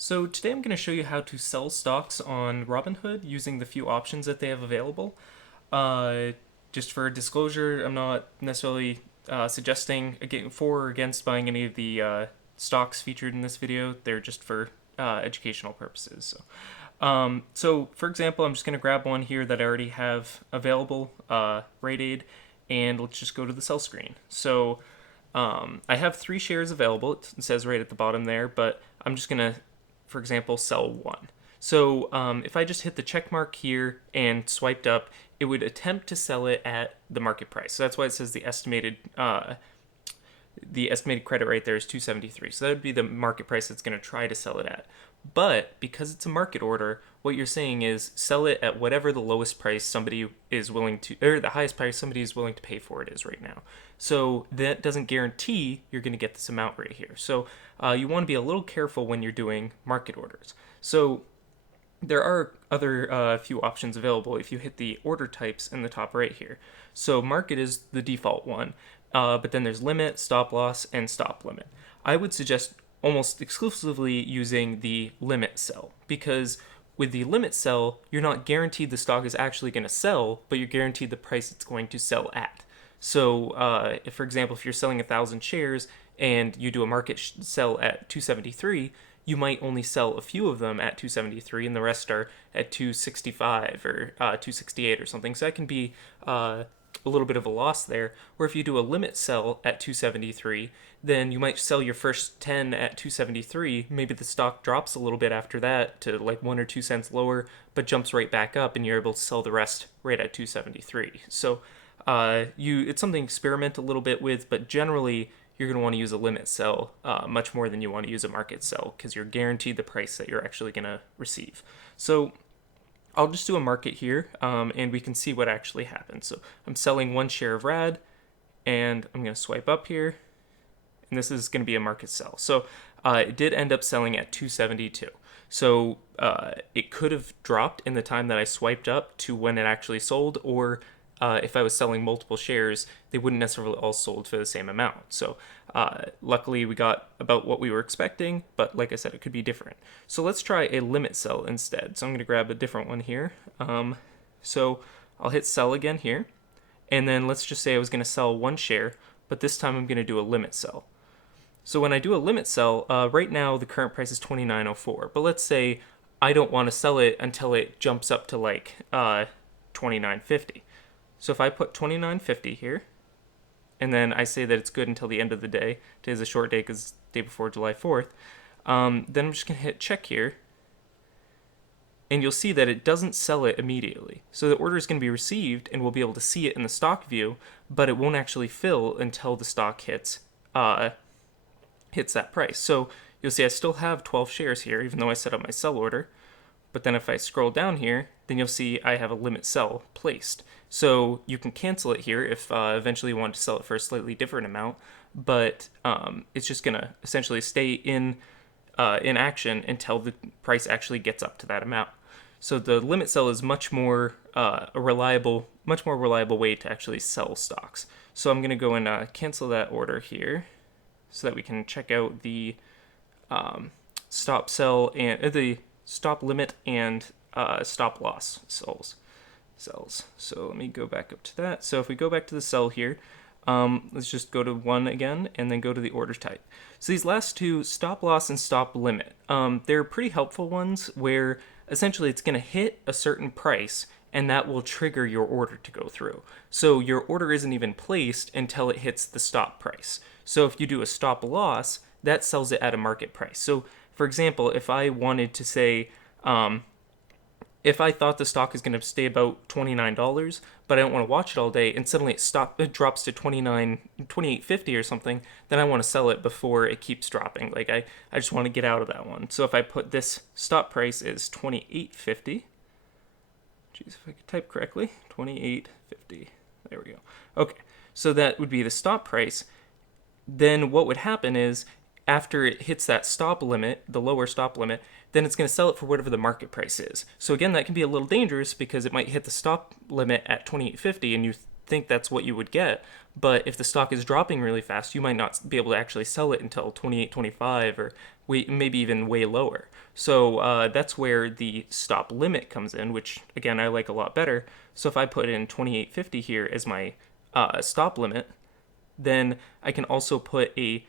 So today I'm going to show you how to sell stocks on Robinhood using the few options that they have available. Uh, just for disclosure, I'm not necessarily suggesting for or against buying any of the stocks featured in this video. They're just for educational purposes. So for example, I'm just going to grab one here that I already have available, Rite-Aid, and let's just go to the sell screen. So I have 3 shares available. It says right at the bottom there, but I'm just going to, for example, sell one. So if I just hit the check mark here and swiped up, it would attempt to sell it at the market price. So that's why it says the estimated credit right there is 273. So that would be the market price it's going to try to sell it at. But because it's a market order, what you're saying is sell it at whatever the lowest price somebody is willing to, or the highest price somebody is willing to pay for it is right now. So that doesn't guarantee you're going to get this amount right here. So you want to be a little careful when you're doing market orders. So there are other few options available if you hit the order types in the top right here. So market is the default one, but then there's limit, stop loss, and stop limit. I would suggest almost exclusively using the limit sell, because with the limit sell, you're not guaranteed the stock is actually going to sell, but you're guaranteed the price it's going to sell at. So, if, for example, if you're selling 1,000 shares and you do a market sell at 273, you might only sell a few of them at 273 and the rest are at 265 or 268 or something. So that can be a little bit of a loss there. Or if you do a limit sell at 273, then you might sell your first 10 at 273. Maybe the stock drops a little bit after that to like 1 or 2 cents lower, but jumps right back up and you're able to sell the rest right at 273. So it's something to experiment a little bit with, but generally you're going to want to use a limit sell much more than you want to use a market sell, because you're guaranteed the price that you're actually going to receive. So I'll just do a market here, and we can see what actually happens. So I'm selling 1 share of RAD, and I'm going to swipe up here, and this is going to be a market sell. So it did end up selling at 272. So it could have dropped in the time that I swiped up to when it actually sold, or if I was selling multiple shares, they wouldn't necessarily all sold for the same amount. So luckily we got about what we were expecting, but like I said, it could be different. So let's try a limit sell instead. So I'm going to grab a different one here. So I'll hit sell again here, and then let's just say I was going to sell 1 share, but this time I'm going to do a limit sell. So when I do a limit sell, right now the current price is $29.04, but let's say I don't want to sell it until it jumps up to like $29.50. So if I put $29.50 here, and then I say that it's good until the end of the day, today's a short day because it's the day before July 4th, then I'm just going to hit check here, and you'll see that it doesn't sell it immediately. So the order is going to be received, and we'll be able to see it in the stock view, but it won't actually fill until the stock hits that price. So you'll see I still have 12 shares here, even though I set up my sell order. But then if I scroll down here, then you'll see I have a limit sell placed. So you can cancel it here if eventually you want to sell it for a slightly different amount, but it's just going to essentially stay in action until the price actually gets up to that amount. So the limit sell is much more reliable way to actually sell stocks. So I'm going to go and cancel that order here so that we can check out the stop sell and the stop limit and stop loss sells. So let me go back up to that. So if we go back to the sell here, let's just go to 1 again and then go to the order type. So these last two, stop loss and stop limit, they're pretty helpful ones where essentially it's going to hit a certain price and that will trigger your order to go through. So your order isn't even placed until it hits the stop price. So if you do a stop loss, that sells it at a market price. So for example, if I wanted to say, if I thought the stock is going to stay about $29, but I don't want to watch it all day, and suddenly it drops to $28.50 or something, then I want to sell it before it keeps dropping. Like I just want to get out of that one. So if I put this stop price is $28.50, geez, if I could type correctly, $28.50. There we go. Okay, so that would be the stop price. Then what would happen is, after it hits that stop limit, the lower stop limit, then it's going to sell it for whatever the market price is. So again, that can be a little dangerous because it might hit the stop limit at $28.50 and you think that's what you would get. But if the stock is dropping really fast, you might not be able to actually sell it until 28.25 or maybe even way lower. So that's where the stop limit comes in, which again I like a lot better. So if I put in 28.50 here as my stop limit, then I can also put a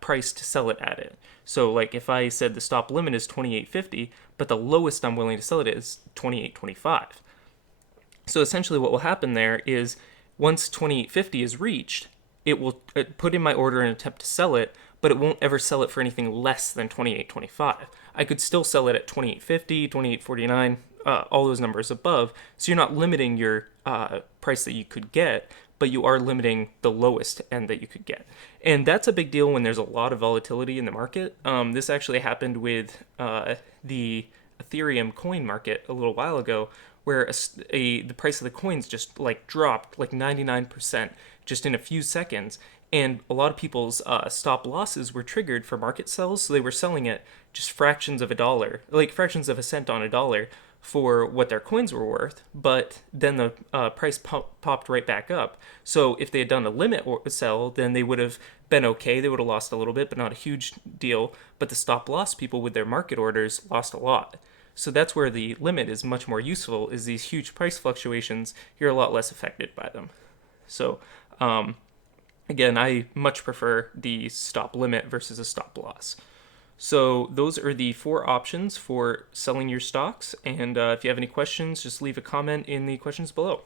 price to sell it at it. So like if I said the stop limit is 28.50, but the lowest I'm willing to sell it is 28.25. So essentially what will happen there is once 28.50 is reached, it will put in my order and attempt to sell it, but it won't ever sell it for anything less than 28.25. I could still sell it at 28.50, 28.49, all those numbers above. So you're not limiting your price that you could get, but you are limiting the lowest end that you could get. And that's a big deal when there's a lot of volatility in the market. This actually happened with the Ethereum coin market a little while ago, where the price of the coins just like dropped like 99% just in a few seconds. And a lot of people's stop losses were triggered for market sells, so they were selling at just fractions of a dollar, like fractions of a cent on a dollar for what their coins were worth, but then the price popped right back up. So if they had done a limit sell, then they would have been okay. They would have lost a little bit, but not a huge deal. But the stop loss people with their market orders lost a lot. So that's where the limit is much more useful, is these huge price fluctuations, you're a lot less affected by them. So again, I much prefer the stop limit versus a stop loss. So those are the 4 options for selling your stocks. And if you have any questions, just leave a comment in the questions below.